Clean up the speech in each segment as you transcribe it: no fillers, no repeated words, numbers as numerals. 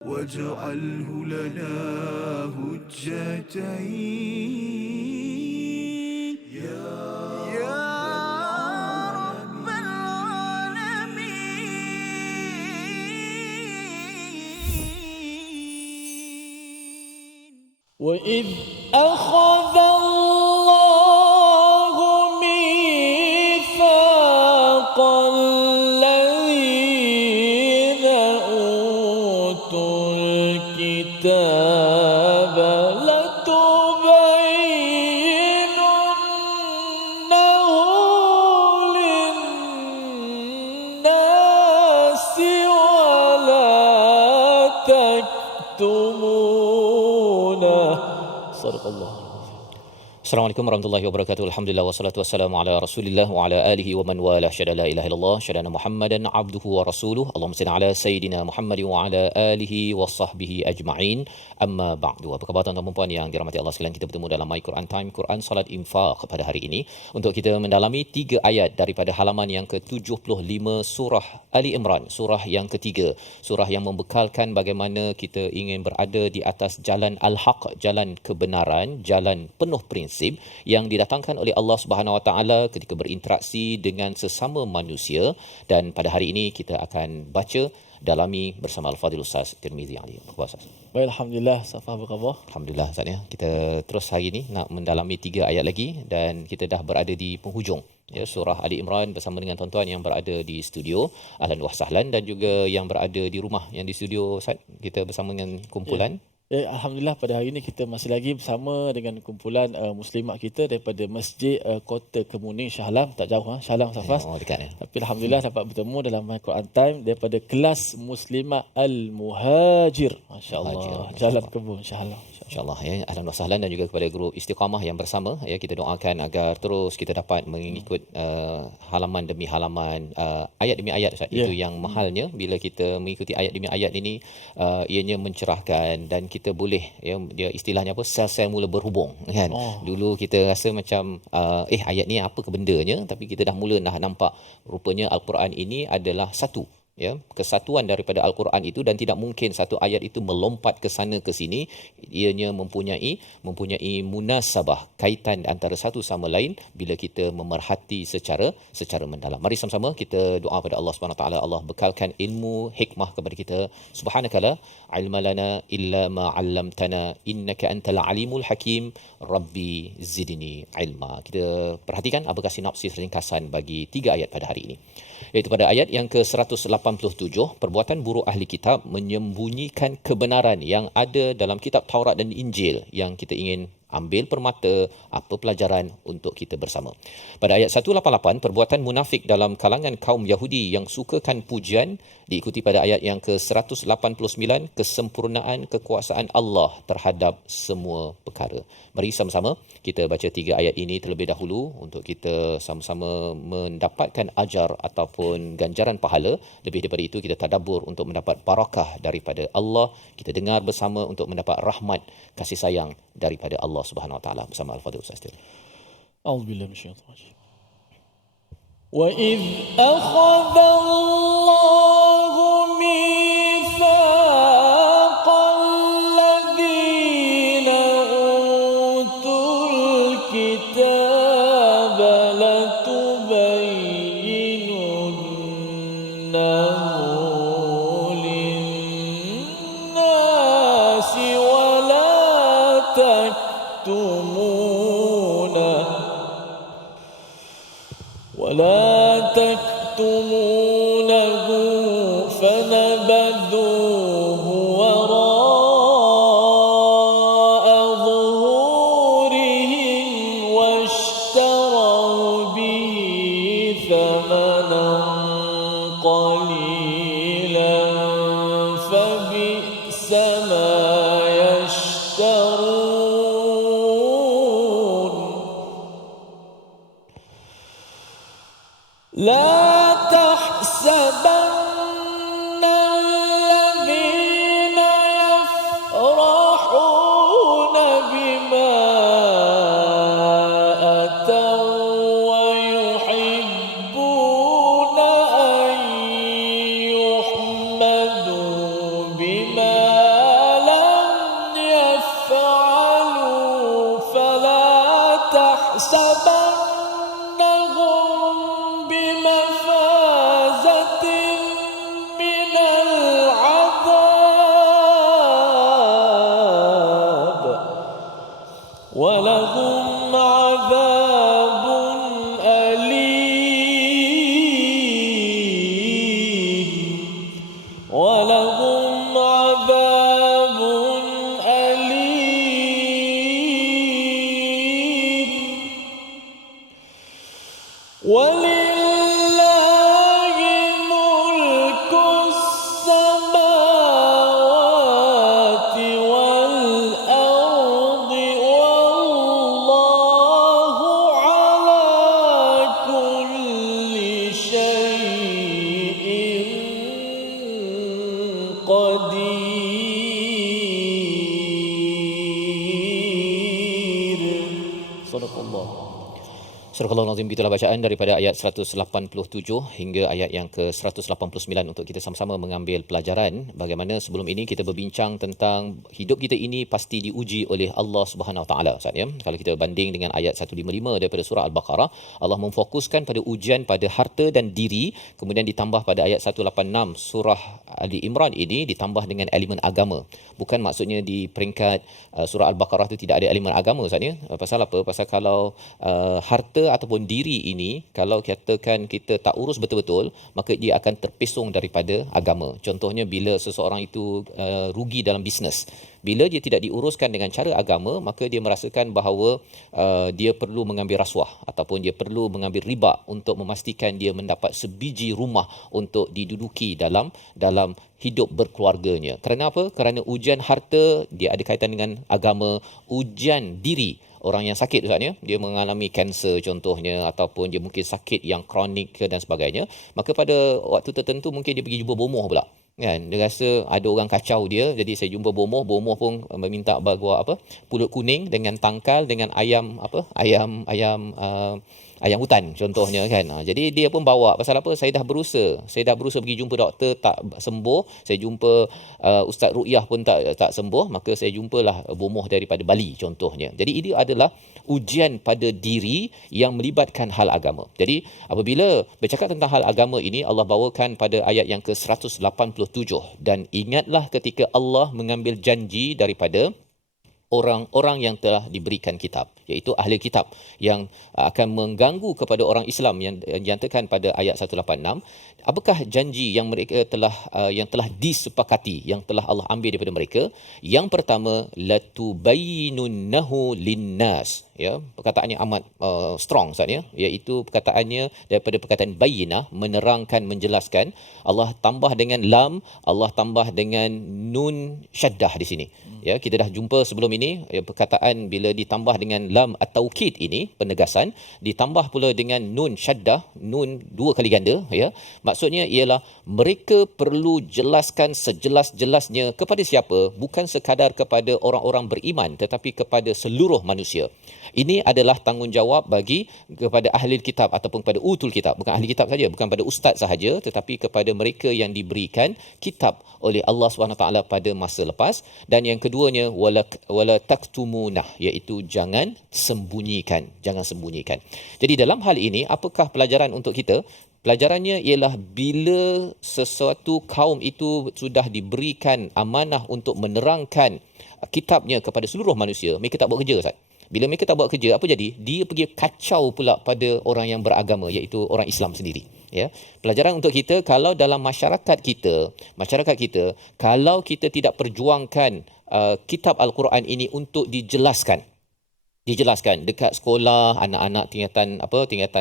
واجعله لنا هجتين يا رب العالمين. وإذ أخذ الله ميثاق الذين أوتوا الكتاب لتبيننه للناس ولا تكتمونه. صدق الله. Assalamualaikum warahmatullahi wabarakatuh. Alhamdulillah wassalatu wassalamu ala Rasulillah wa ala alihi wa man wala. Syada la ilaha illallah, syada Muhammadan abduhu wa rasuluh. Allahumma salli ala sayidina Muhammad wa ala alihi wa sahbihi ajma'in. Amma ba'du. Apa khabar tuan-tuan dan puan yang dirahmati Allah sekalian? Kita bertemu dalam My Quran Time, Quran Salat Infaq pada hari ini untuk kita mendalami 3 ayat daripada halaman yang ke-75 surah Ali Imran, surah yang ketiga, surah yang membekalkan bagaimana kita ingin berada di atas jalan al-haq, jalan kebenaran, jalan penuh prinsip yang didatangkan oleh Allah Subhanahu Wa Taala ketika berinteraksi dengan sesama manusia. Dan pada hari ini kita akan baca dalami bersama Al-Fadhil Ustaz Tirmizi Ali. Apa khabar Ustaz? Baik, alhamdulillah. Safa, apa khabar? Alhamdulillah Ustaz ya. Kita terus hari ini nak mendalami 3 ayat lagi dan kita dah berada di penghujung ya surah Ali Imran bersama dengan tuan-tuan yang berada di studio. Ahlan wa sahlan, dan juga yang berada di rumah yang di studio Ustaz. Kita bersama dengan kumpulan Alhamdulillah pada hari ini kita masih lagi bersama dengan kumpulan muslimat kita daripada Masjid Kota Kemuning Shah Alam, tak jauh Shah Alam Safas. dekat ya. Tapi alhamdulillah dapat bertemu dalam My Quran Time daripada kelas muslimat Al-Muhajir. Masya-Allah. Jalan Kebun Shah Alam. InsyaAllah ya. Ahlan wa sahlan, dan juga kepada grup Istiqamah yang bersama ya, kita doakan agar terus kita dapat mengikut halaman demi halaman, ayat demi ayat Ustaz. Itu yang mahalnya bila kita mengikuti ayat demi ayat ini, ianya mencerahkan dan kita boleh ya, dia istilahnya apa, sel-sel mula berhubung kan. Dulu kita rasa macam ayat ni apa ke bendanya, tapi kita dah mula nampak rupanya al-Quran ini adalah satu ya, kesatuan daripada al-Quran itu, dan tidak mungkin satu ayat itu melompat ke sana ke sini. Ianya mempunyai munasabah, kaitan antara satu sama lain bila kita memerhati secara mendalam. Mari sama-sama kita doa pada Allah Subhanahu Wa Taala. Allah bekalkan ilmu hikmah kepada kita. Subhanakala ilma lana illa ma 'allamtana innaka antal alimul hakim. Rabbi zidni ilma. Kita perhatikan apakah sinopsis ringkasan bagi 3 ayat pada hari ini. Iaitu pada ayat yang ke-187, perbuatan buruk ahli kitab menyembunyikan kebenaran yang ada dalam kitab Taurat dan Injil yang kita ingin ambil permata apa pelajaran untuk kita bersama. Pada ayat 188, perbuatan munafik dalam kalangan kaum Yahudi yang sukakan pujian, diikuti pada ayat yang ke-189, kesempurnaan kekuasaan Allah terhadap semua perkara. Mari sama-sama kita baca 3 ayat ini terlebih dahulu untuk kita sama-sama mendapatkan ajar ataupun ganjaran pahala. Lebih daripada itu, kita tadabbur untuk mendapat barakah daripada Allah. Kita dengar bersama untuk mendapat rahmat kasih sayang daripada Allah Subhanahu Wa Taala bersama Al-Fadhil Ustaz. A'udzubillahi minasyaitonir rajim. Wa idh akhadha Allahu mitsaqal ladzina utul kitaba latubayyinunnahu lin-nasi wa la تكتمونه ولا تكتمونه فنبذوه وراء ظهورهم واشتروا به ثمنا قليلا فبئس ما يشترون. لا تحسبن الذين يفرحون بما أتوا ويحبون أن يحمدوا بما الضمير صدق الله. Surah Al-Nazim, itulah bacaan daripada ayat 187 hingga ayat yang ke-189 untuk kita sama-sama mengambil pelajaran bagaimana sebelum ini kita berbincang tentang hidup kita ini pasti diuji oleh Allah Subhanahu Wa Taala. Ustaz, ya. Kalau kita banding dengan ayat 155 daripada surah Al-Baqarah, Allah memfokuskan pada ujian pada harta dan diri, kemudian ditambah pada ayat 186 surah Ali Imran ini ditambah dengan elemen agama. Bukan maksudnya di peringkat surah Al-Baqarah itu tidak ada elemen agama, Ustaz, ya. Pasal apa? Pasal kalau harta ataupun diri ini kalau katakan kita tak urus betul-betul, maka dia akan terpesong daripada agama. Contohnya bila seseorang itu rugi dalam bisnes, bila dia tidak diuruskan dengan cara agama, maka dia merasakan bahawa dia perlu mengambil rasuah ataupun dia perlu mengambil riba untuk memastikan dia mendapat sebiji rumah untuk diduduki dalam hidup berkeluarganya. Kerana apa? Kerana ujian harta dia ada kaitan dengan agama, ujian diri. Orang yang sakit, Ustaz, ya, dia mengalami kanser contohnya, ataupun dia mungkin sakit yang kronik dan sebagainya, maka pada waktu tertentu mungkin dia pergi jumpa bomoh pula. Kan, dia rasa ada orang kacau dia, jadi saya jumpa bomoh pun meminta bawa pulut kuning dengan tangkal dengan ayam ayam hutan contohnya, kan. Jadi dia pun bawa, pasal apa? Saya dah berusaha pergi jumpa doktor tak sembuh, saya jumpa ustaz ruqyah pun tak sembuh, maka saya jumpalah bomoh daripada Bali contohnya. Jadi ini adalah ujian pada diri yang melibatkan hal agama. Jadi apabila bercakap tentang hal agama ini, Allah bawakan pada ayat yang ke-187, dan ingatlah ketika Allah mengambil janji daripada orang-orang yang telah diberikan kitab, iaitu ahli kitab yang akan mengganggu kepada orang Islam yang dinyatakan pada ayat 186. Apakah janji yang mereka telah disepakati, yang telah Allah ambil daripada mereka? Yang pertama, latubayyinunnahu linnas. Ya, perkataan yang amat strong, Ustaz, ya, iaitu perkataannya daripada perkataan bayyinah, menerangkan, menjelaskan. Allah tambah dengan lam, Allah tambah dengan nun syaddah di sini. Ya, kita dah jumpa sebelum ini perkataan bila ditambah dengan lam at-taukid ini, penegasan, ditambah pula dengan nun syaddah, nun dua kali ganda, ya. Maksudnya ialah mereka perlu jelaskan sejelas-jelasnya kepada siapa? Bukan sekadar kepada orang-orang beriman, tetapi kepada seluruh manusia. Ini adalah tanggungjawab kepada ahli kitab ataupun kepada utul kitab, bukan ahli kitab saja, bukan pada ustaz sahaja, tetapi kepada mereka yang diberikan kitab oleh Allah SWT pada masa lepas. Dan yang keduanya, wala taktumunah, iaitu jangan sembunyikan. Jadi dalam hal ini, apakah pelajaran untuk kita? Pelajarannya ialah bila sesuatu kaum itu sudah diberikan amanah untuk menerangkan kitabnya kepada seluruh manusia, mereka tak buat kerja, Ustaz. Bila mereka tak buat kerja, apa jadi? Dia pergi kacau pula pada orang yang beragama, iaitu orang Islam sendiri. Ya, pelajaran untuk kita, kalau dalam masyarakat kita, kalau kita tidak perjuangkan kitab Al-Quran ini untuk dijelaskan dekat sekolah, anak-anak tingkatan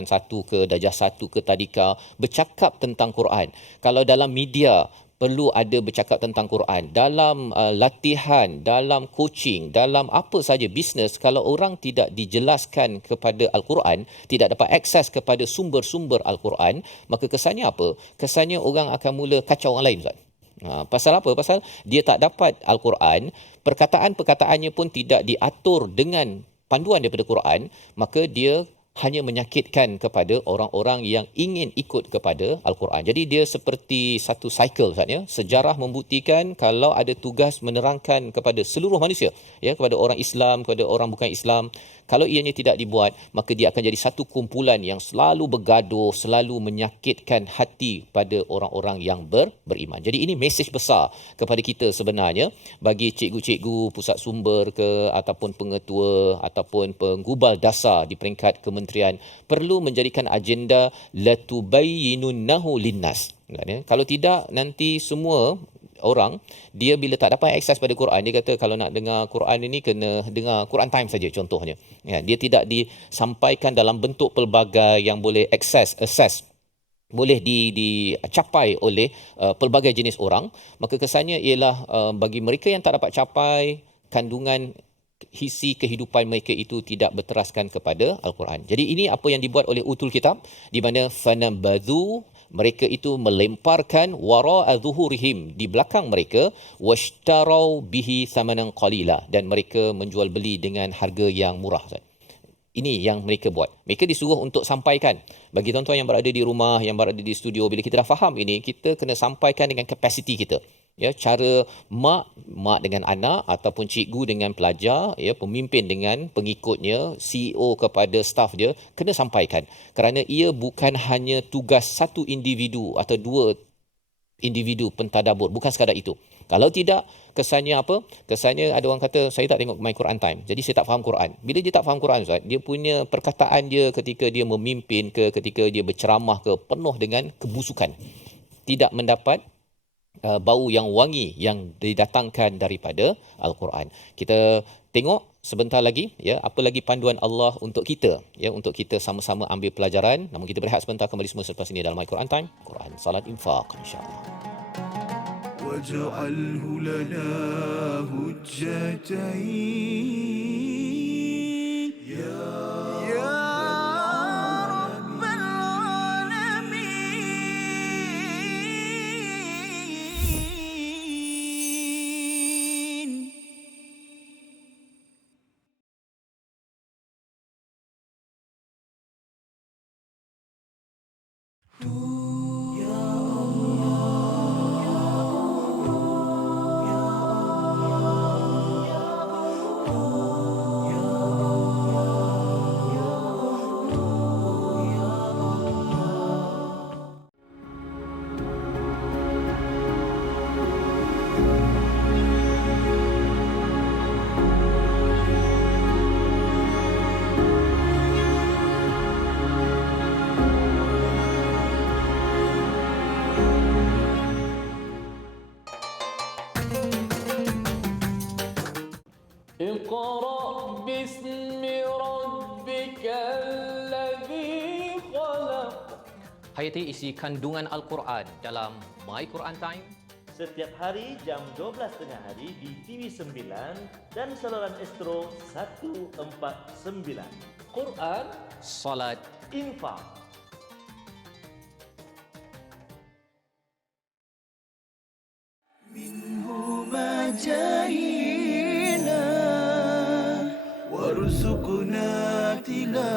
1 ke darjah 1 ke tadika bercakap tentang Quran. Kalau dalam media perlu ada bercakap tentang Quran, dalam latihan, dalam coaching, dalam apa saja bisnes, kalau orang tidak dijelaskan kepada Al-Quran, tidak dapat akses kepada sumber-sumber Al-Quran, maka kesannya apa? Kesannya orang akan mula kacau orang lain, Ustaz. Pasal apa? Pasal dia tak dapat Al-Quran, perkataan-perkataannya pun tidak diatur dengan panduan daripada Quran, maka dia hanya menyakitkan kepada orang-orang yang ingin ikut kepada Al-Quran. Jadi dia seperti satu cycle, Ustaz, ya. Sejarah membuktikan kalau ada tugas menerangkan kepada seluruh manusia, ya, kepada orang Islam, kepada orang bukan Islam, kalau ianya tidak dibuat, maka dia akan jadi satu kumpulan yang selalu bergaduh, selalu menyakitkan hati pada orang-orang yang beriman. Jadi ini mesej besar kepada kita sebenarnya, bagi cikgu-cikgu pusat sumber ke, ataupun pengetua, ataupun penggubal dasar di peringkat kementerian, perlu menjadikan agenda latubayyinunnahu linnas. Kalau tidak, nanti semua orang, dia bila tak dapat akses pada Quran, dia kata kalau nak dengar Quran ini kena dengar Quran Time saja contohnya. Ya, dia tidak disampaikan dalam bentuk pelbagai yang boleh access, boleh dicapai oleh pelbagai jenis orang. Maka kesannya ialah bagi mereka yang tak dapat capai, kandungan isi kehidupan mereka itu tidak berteraskan kepada Al-Quran. Jadi ini apa yang dibuat oleh utul kitab, di mana fanabadhu mereka itu melemparkan wara'a zuhurihim, di belakang mereka, washtarau bihi thamanan qalila, dan mereka menjual beli dengan harga yang murah. Ini yang mereka buat. Mereka disuruh untuk sampaikan. Bagi tuan-tuan yang berada di rumah, yang berada di studio, bila kita dah faham ini, kita kena sampaikan dengan kapasiti kita. Ya, cara mak dengan anak, ataupun cikgu dengan pelajar, ya, pemimpin dengan pengikutnya, CEO kepada staf dia, kena sampaikan. Kerana ia bukan hanya tugas satu individu atau dua individu pentadabbur, bukan sekadar itu. Kalau tidak, kesannya apa? Kesannya ada orang kata, saya tak tengok My Quran Time, jadi saya tak faham Quran. Bila dia tak faham Quran, Ustaz, dia punya perkataan dia ketika dia memimpin ke, ketika dia berceramah ke, penuh dengan kebusukan. Tidak mendapat bau yang wangi yang didatangkan daripada Al-Quran. Kita tengok sebentar lagi, ya, apa lagi panduan Allah untuk kita, ya, untuk kita sama-sama ambil pelajaran. Namun kita berehat sebentar, kembali semua selepas ini dalam My Quran Time, Quran Salat Infaq, insya-Allah. واجعله لنا هجتين يا رب العالمين. اقرأ باسم ربك الذي خلق. Hayati isi kandungan Al-Quran dalam My Quran Time. Setiap hari jam 12.30 hari di TV9 dan saluran Astro 149. Quran Salat Infaq. منهما جاهينا وارزقنا تلاوته.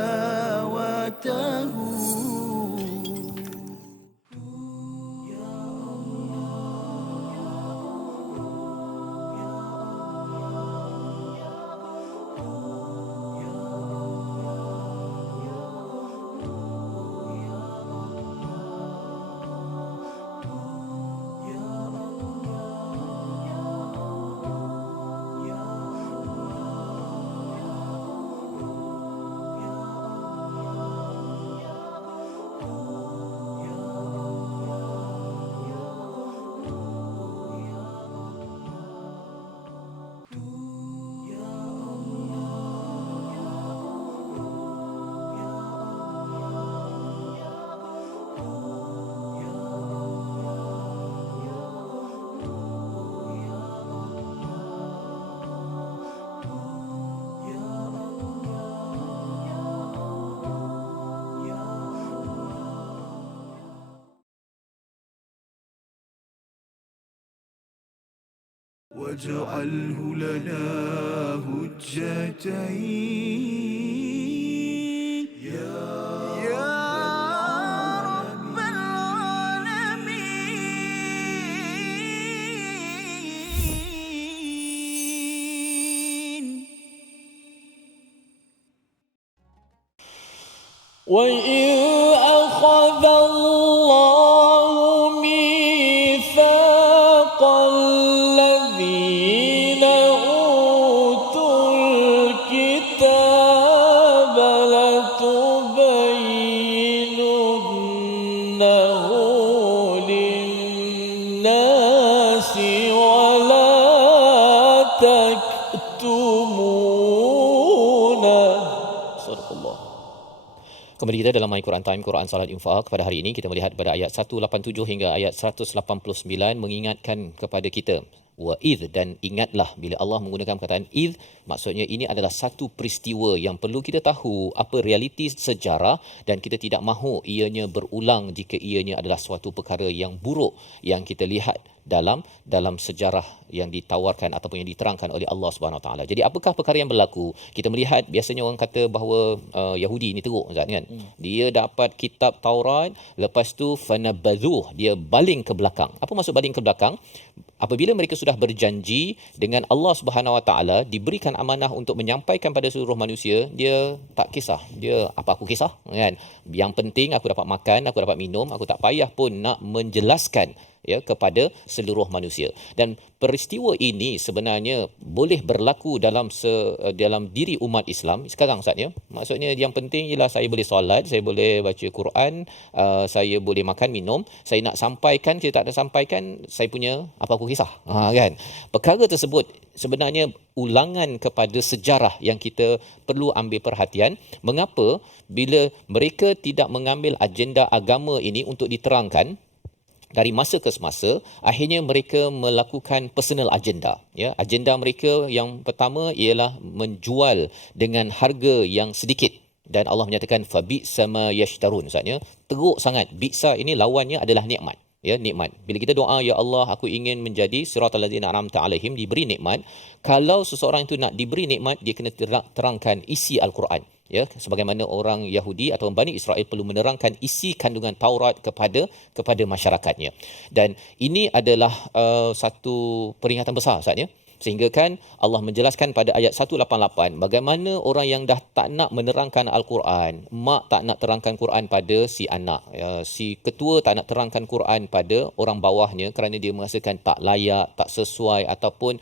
واجعله لنا هجتين يا رب العالمين. وإذ أخذ الله ميثاق الذين أوتوا الكتاب لتبيننه للناس ولا تكتمونه. صدق الله. Kembali kita dalam My Quran Time, Quran Salat Infaq. Pada hari ini kita melihat pada ayat 187 hingga ayat 189 mengingatkan kepada kita wa idh, dan ingatlah. Bila Allah menggunakan perkataan idh, maksudnya ini adalah satu peristiwa yang perlu kita tahu apa realiti sejarah, dan kita tidak mahu ianya berulang jika ianya adalah suatu perkara yang buruk yang kita lihat dalam sejarah yang ditawarkan ataupun yang diterangkan oleh Allah Subhanahu Wa Taala. Jadi apakah perkara yang berlaku? Kita melihat biasanya orang kata bahawa Yahudi ni teruk Ustaz kan. Dia dapat kitab Taurat, lepas tu fanabadhuh, dia baling ke belakang. Apa maksud baling ke belakang? Apabila mereka sudah berjanji dengan Allah Subhanahu Wa Taala, diberikan amanah untuk menyampaikan pada seluruh manusia, dia tak kisah. Dia apa aku kisah kan? Yang penting aku dapat makan, aku dapat minum, aku tak payah pun nak menjelaskan kepada seluruh manusia. Dan peristiwa ini sebenarnya boleh berlaku dalam diri umat Islam sekarang Ustaz ya. Maksudnya yang penting ialah saya boleh solat, saya boleh baca Quran, saya boleh makan minum, saya nak sampaikan, kita tak ada sampaikan, saya punya apa aku kisah. Kan. Perkara tersebut sebenarnya ulangan kepada sejarah yang kita perlu ambil perhatian. Mengapa bila mereka tidak mengambil agenda agama ini untuk diterangkan dari masa ke semasa, akhirnya mereka melakukan personal agenda. Agenda mereka yang pertama ialah menjual dengan harga yang sedikit. Dan Allah menyatakan fabi sama yashtarun. Maksudnya teruk sangat. Bisa ini lawannya adalah nikmat. Nikmat. Bila kita doa, ya Allah, aku ingin menjadi siratal ladzina an'amta alaihim, diberi nikmat. Kalau seseorang itu nak diberi nikmat, dia kena terangkan isi Al-Quran. Sebagaimana orang Yahudi atau Bani Israel perlu menerangkan isi kandungan Taurat kepada masyarakatnya. Dan ini adalah satu peringatan besar Ustaz ya. Sehingga kan Allah menjelaskan pada ayat 188 bagaimana orang yang dah tak nak menerangkan Al-Quran, mak tak nak terangkan Quran pada si anak, si ketua tak nak terangkan Quran pada orang bawahnya kerana dia merasakan tak layak, tak sesuai, ataupun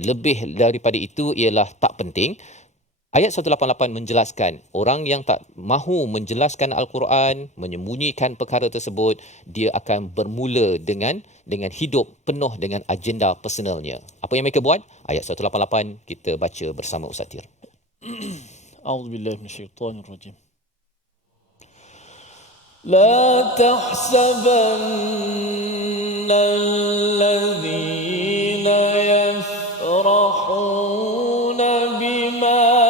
lebih daripada itu ialah tak penting. Ayat 188 menjelaskan orang yang tak mahu menjelaskan Al-Quran, menyembunyikan perkara tersebut, dia akan bermula dengan hidup penuh dengan agenda personalnya. Apa yang mereka buat? Ayat 188 kita baca bersama Ustaz Tir. A'udzubillahi minasyaitonirrajim. La tahsabanna alladhina yafrahuna bima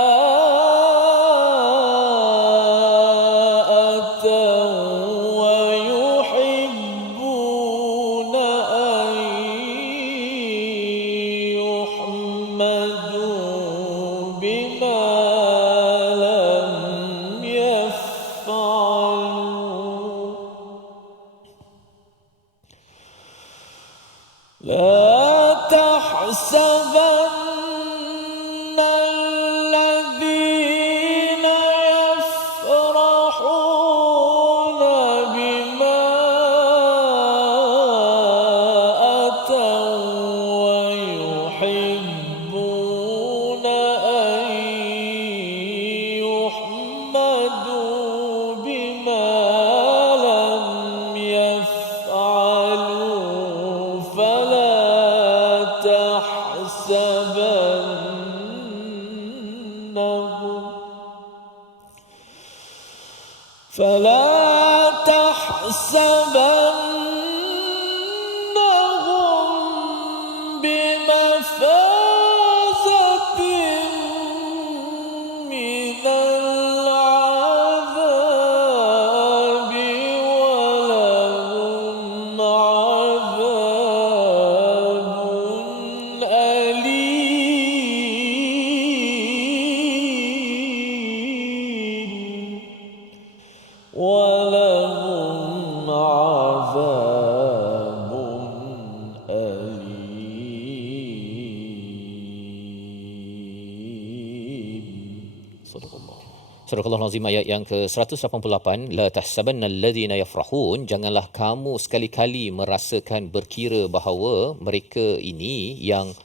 Surah Al-Azim ayat yang ke-188, la tahsabanna alladhina yafrahun, janganlah kamu sekali-kali merasakan berkira bahawa mereka ini yang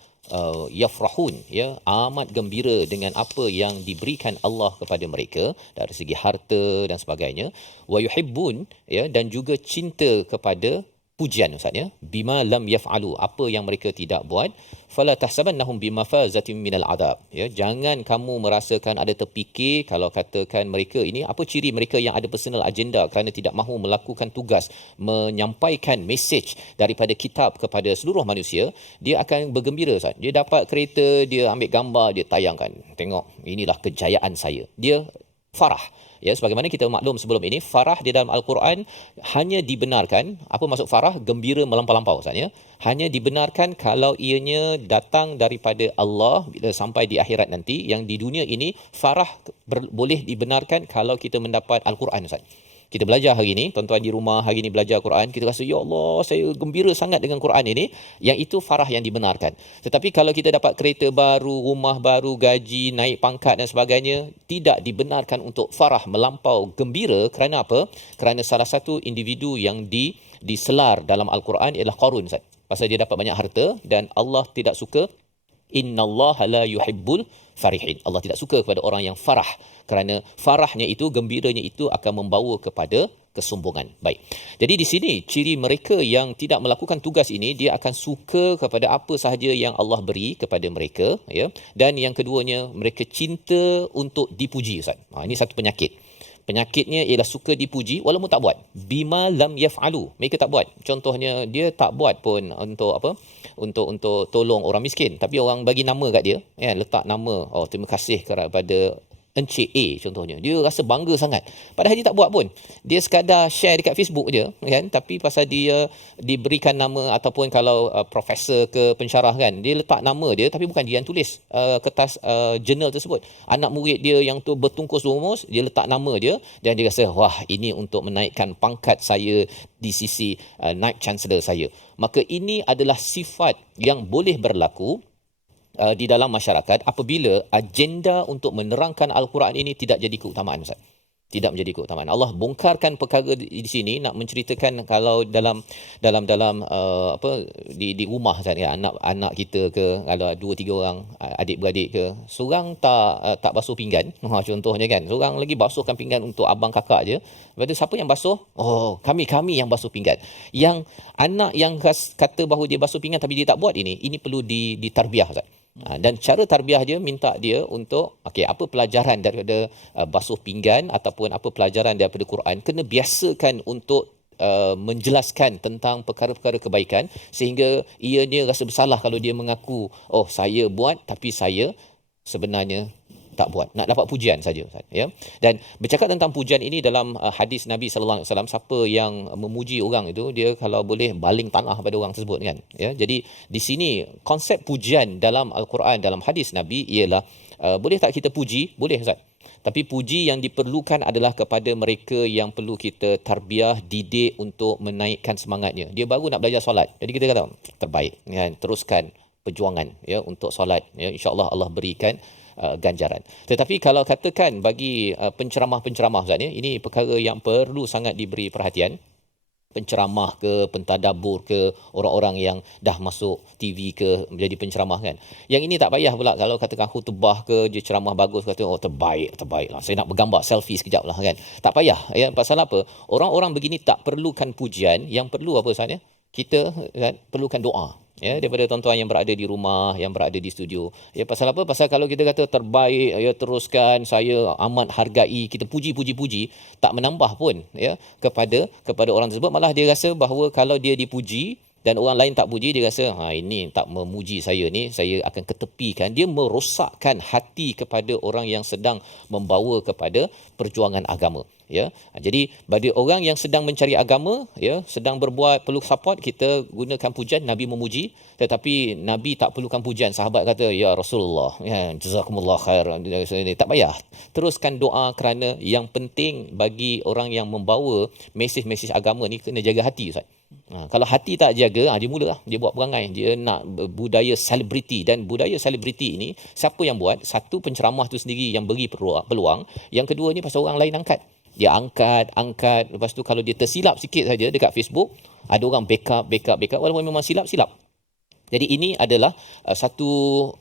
yafrahun, amat gembira dengan apa yang diberikan Allah kepada mereka dari segi harta dan sebagainya, wa yuhibbun, dan juga cinta kepada pujian Ustaz ya, bima lam yaf'alu, apa yang mereka tidak buat, fala tahsabannahum bimafazatin minal adab ya, jangan kamu merasakan ada terfikir kalau katakan mereka ini, apa ciri mereka yang ada personal agenda kerana tidak mahu melakukan tugas menyampaikan mesej daripada kitab kepada seluruh manusia, dia akan bergembira Ustaz. Dia dapat kereta, dia ambil gambar, dia tayangkan, tengok inilah kejayaan saya, dia farah. Ya, sebagaimana kita maklum sebelum ini, farah di dalam Al-Quran hanya dibenarkan, apa maksud farah? Gembira melampau-lampau Ustaz ya. Hanya dibenarkan kalau ianya datang daripada Allah bila sampai di akhirat nanti. Yang di dunia ini farah boleh dibenarkan kalau kita mendapat Al-Quran Ustaz. Kita belajar hari ini, tuan-tuan di rumah hari ini belajar Quran, kita rasa, ya Allah, saya gembira sangat dengan Quran ini. Yang itu farah yang dibenarkan. Tetapi kalau kita dapat kereta baru, rumah baru, gaji, naik pangkat dan sebagainya, tidak dibenarkan untuk farah melampau gembira. Kerana apa? Kerana salah satu individu yang diselar dalam Al-Quran ialah Qarun Ustaz. Pasal dia dapat banyak harta dan Allah tidak suka. Innallaha la yuhibbul farihin. Allah tidak suka kepada orang yang farah, kerana farahnya itu, gembiranya itu akan membawa kepada kesombongan. Baik. Jadi di sini ciri mereka yang tidak melakukan tugas ini, dia akan suka kepada apa sahaja yang Allah beri kepada mereka ya. Dan yang keduanya, mereka cinta untuk dipuji Ustaz. Ini satu penyakit. Penyakitnya ialah suka dipuji walaupun tak buat. Bima lam yaf'alu. Mereka tak buat. Contohnya, dia tak buat pun untuk apa? Untuk tolong orang miskin. Tapi orang bagi nama kat dia. Ya, letak nama. Oh, terima kasih kepada Encik A contohnya. Dia rasa bangga sangat. Padahal dia tak buat pun. Dia sekadar share dekat Facebook je. Kan? Tapi pasal dia diberikan nama, ataupun kalau profesor ke pensyarah kan, dia letak nama dia tapi bukan dia yang tulis kertas jurnal tersebut. Anak murid dia yang tu bertungkus lumus, dia letak nama dia dan dia rasa, wah, ini untuk menaikkan pangkat saya di sisi Naib Chancellor saya. Maka ini adalah sifat yang boleh berlaku di dalam masyarakat apabila agenda untuk menerangkan Al-Quran ini tidak jadi keutamaan Ustaz. Tidak menjadi keutamaan. Allah bongkarkan perkara di sini nak menceritakan kalau dalam di rumah Ustaz ya, anak kita ke, kalau 2-3 orang adik-beradik ke, seorang tak basuh pinggan, contohnya kan, seorang lagi basuhkan pinggan untuk abang kakak je. Lepas tu siapa yang basuh? Oh, kami yang basuh pinggan. Yang anak yang kata bahawa dia basuh pinggan tapi dia tak buat ini perlu ditarbiah Ustaz. Dan cara tarbiah dia, minta dia untuk apa pelajaran daripada basuh pinggan ataupun apa pelajaran daripada Quran, kena biasakan untuk menjelaskan tentang perkara-perkara kebaikan, sehingga ianya rasa bersalah kalau dia mengaku, oh saya buat tapi saya sebenarnya tak buat, nak dapat pujian saja ya. Dan bercakap tentang pujian ini dalam hadis Nabi sallallahu alaihi wasallam, siapa yang memuji orang itu, dia kalau boleh baling tanah pada orang tersebut kan ya. Jadi di sini konsep pujian dalam Al-Quran, dalam hadis Nabi ialah boleh tak kita puji? Boleh Ustaz. Tapi puji yang diperlukan adalah kepada mereka yang perlu kita tarbiyah, didik untuk menaikkan semangatnya. Dia baru nak belajar solat, jadi kita kata terbaik kan, teruskan perjuangan ya untuk solat ya, insya-Allah Allah berikan ganjaran. Tetapi kalau katakan bagi penceramah-penceramah Ustaz ya, ini perkara yang perlu sangat diberi perhatian. Penceramah ke, pentadabbur ke, orang-orang yang dah masuk TV ke menjadi penceramah kan. Yang ini tak payah pula kalau katakan khutbah ke, dia ceramah bagus, kata oh terbaik lah, saya nak bergambar selfie sekejap lah kan. Tak payah ya. Pasal apa? Orang-orang begini tak perlukan pujian. Yang perlu apa Ustaz ya? Kita kan perlukan doa. Ya, daripada tuan-tuan yang berada di rumah, yang berada di studio. Ya, pasal apa? Pasal kalau kita kata terbaik, ya teruskan, saya amat hargai, kita puji, tak menambah pun ya kepada orang tersebut. Malah dia rasa bahawa kalau dia dipuji dan orang lain tak puji, dia rasa ini tak memuji saya ni, saya akan ketepikan. Dia merosakkan hati kepada orang yang sedang membawa kepada perjuangan agama. Ya, jadi bagi orang yang sedang mencari agama, ya, sedang berbuat, perlu support, kita gunakan pujian. Nabi memuji, tetapi Nabi tak perlukan pujian. Sahabat kata, ya Rasulullah, ya, jazakumullah khair. Tak payah. Teruskan doa, kerana yang penting bagi orang yang membawa mesej-mesej agama ni kena jaga hati Ustaz. Kalau hati tak jaga, dia mulalah dia buat perangai, dia nak budaya selebriti. Dan budaya selebriti ini siapa yang buat? Satu, penceramah tu sendiri yang beri peluang. Yang kedua ni pasal orang lain angkat. Dia angkat. Lepas tu kalau dia tersilap sikit saja dekat Facebook, ada orang backup walaupun memang silap. Jadi ini adalah satu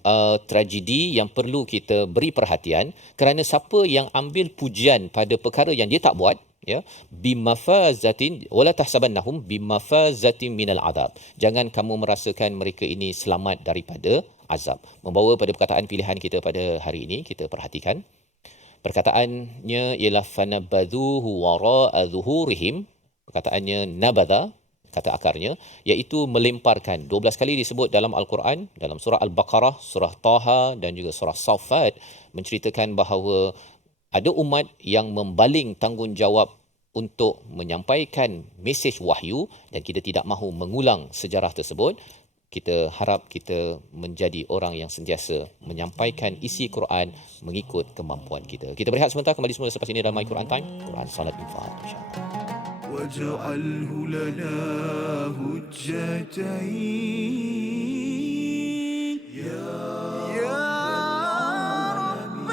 tragedi yang perlu kita beri perhatian, kerana siapa yang ambil pujian pada perkara yang dia tak buat, ya, bimafazatin wala tahsabannahum bimafazatin minal adab. Jangan kamu merasakan mereka ini selamat daripada azab. Membawa pada perkataan pilihan kita pada hari ini, kita perhatikan. Perkataannya ialah fanabadhuhu wara'a zuhurihim. Perkataannya nabadha, kata akarnya, iaitu melemparkan. 12 kali disebut dalam Al-Quran, dalam surah Al-Baqarah, surah Taha dan juga surah Saffat, menceritakan bahawa ada umat yang membaling tanggungjawab untuk menyampaikan mesej wahyu dan kita tidak mahu mengulang sejarah tersebut. Kita harap kita menjadi orang yang sentiasa menyampaikan isi Quran mengikut kemampuan kita. Kita berehat sebentar, kembali semula selepas ini dalam My Quran Time, Quran Salat Infaq, insya-Allah. واجعله لنا هجتين يا رب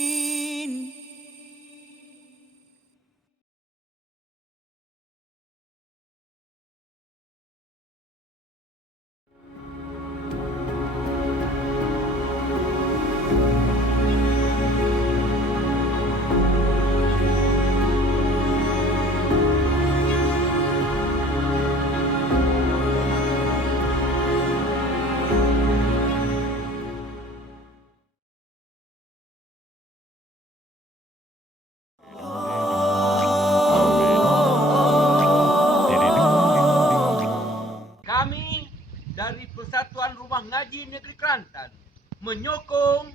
العالمين. Kami dari Persatuan Rumah Ngaji Negeri Kelantan menyokong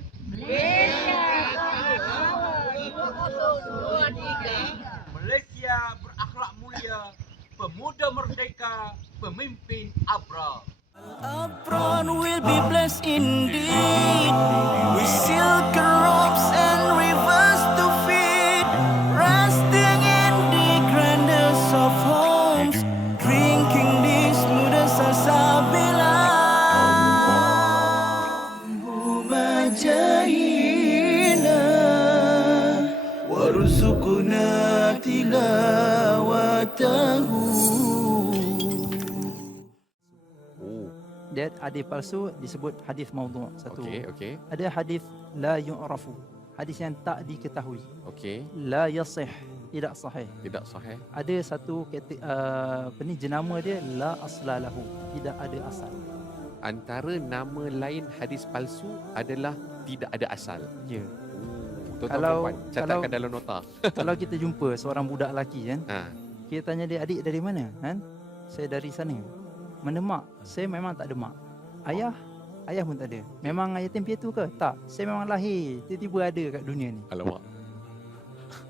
Malaysia berakhlak mulia, pemuda merdeka, pemimpin ABRA. Abron will be blessed indeed with silk ropes and rivers to feed, resting in the grandest of homes, drinking the smoothest salsabila. Majahina warzuqna tilawatahu. Dia hadis palsu disebut hadis maudhu', satu. Okey. Ada hadis la yu'rafu, hadis yang tak diketahui. Okey. La yasih, tidak sahih. Tidak sahih. Ada satu jenama dia la aslalahu, tidak ada asal. Antara nama lain hadis palsu adalah tidak ada asal. Ya. Tuan-tuan Kalau- puan-puan, catatkan dalam nota. Kalau kita jumpa seorang budak lelaki kan, Ha. kita tanya dia, adik dari mana? Kan? Saya dari sana. Mana mak? Saya memang tak ada mak. Ayah? Ayah pun tak ada. Memang yatim piatu ke? Tak. Saya memang lahir, tiba-tiba ada kat dunia ni. Alamak.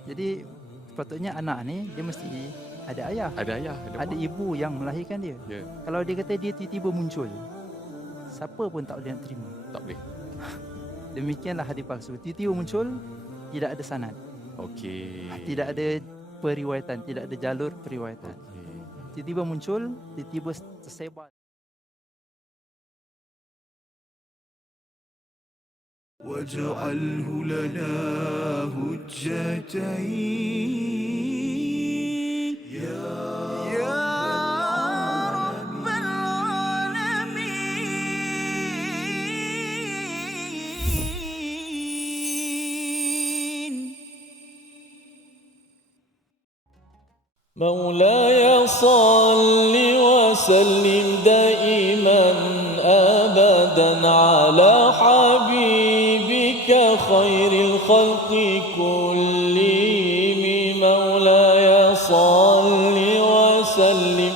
Jadi sepatutnya anak ni dia mesti ada ayah, Ada ayah, ada mak. ibu yang melahirkan dia. Ya, Kalau dia kata dia tiba-tiba muncul, siapa pun tak boleh nak terima. tak boleh. Demikianlah hadis palsu. Tiba-tiba muncul, tidak ada sanad, Okey. tidak ada periwayatan, tidak ada jalur periwayatan. Okey. Tiba-tiba muncul, tiba-tiba tersebar. واجعله لنا هجتين يا رب العالمين. مولاي صل وسلم دائما أبدا على حبيبك خير الخلق كلهم. مولاي صل وسلم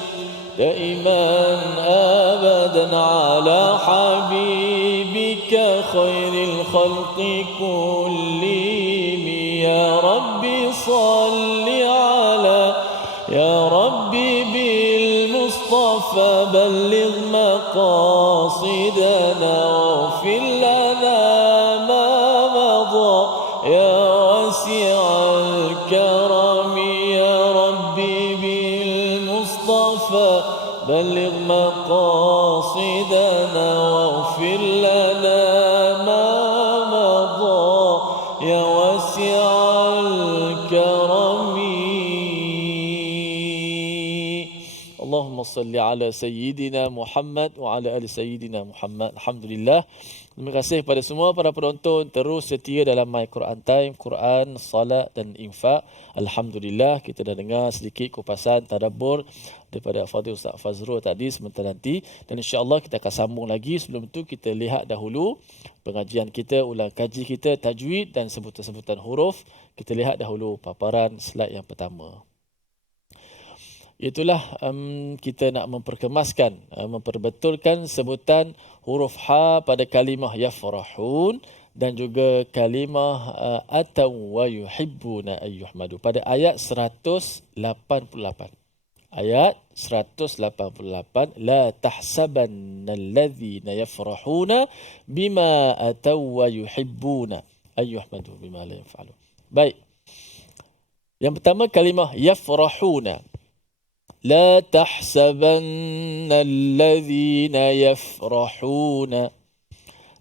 دائما أبدا على حبيبك خير الخلق كلهم. يا ربي صل على يا ربي بالمصطفى بلغ مقاصدنا واغفر لنا ما مضى يا واسع الكرم. يا ربي بالمصطفى بلغ مقاصدنا واغفر لنا ما مضى يا واسع الكرم. Allahumma salli ala Sayyidina Muhammad wa ala ali Sayyidina Muhammad. Alhamdulillah. Terima kasih kepada semua para penonton terus setia dalam My Quran Time, Quran, Salat dan Infak. Alhamdulillah kita dah dengar sedikit kupasan tadabbur daripada Fadil Ustaz Fazrul tadi sebentar nanti, dan insya-Allah kita akan sambung lagi. Sebelum tu kita lihat dahulu pengajian kita, ulang kaji kita tajwid dan sebutan-sebutan huruf. Kita lihat dahulu paparan slide yang pertama. Itulah kita nak memperkemaskan, memperbetulkan sebutan huruf ha pada kalimah yafrahun dan juga kalimah ataw wa yuhibbuna ayyuhmadu pada ayat 188. Ayat 188, la tahsabanna alladhina yafrahuna bima ataw wa yuhibbuna ayyuhmadu bima la yaf'alun. Baik. Yang pertama kalimah yafrahuna. La tahsabanna alladhina yafrahuna.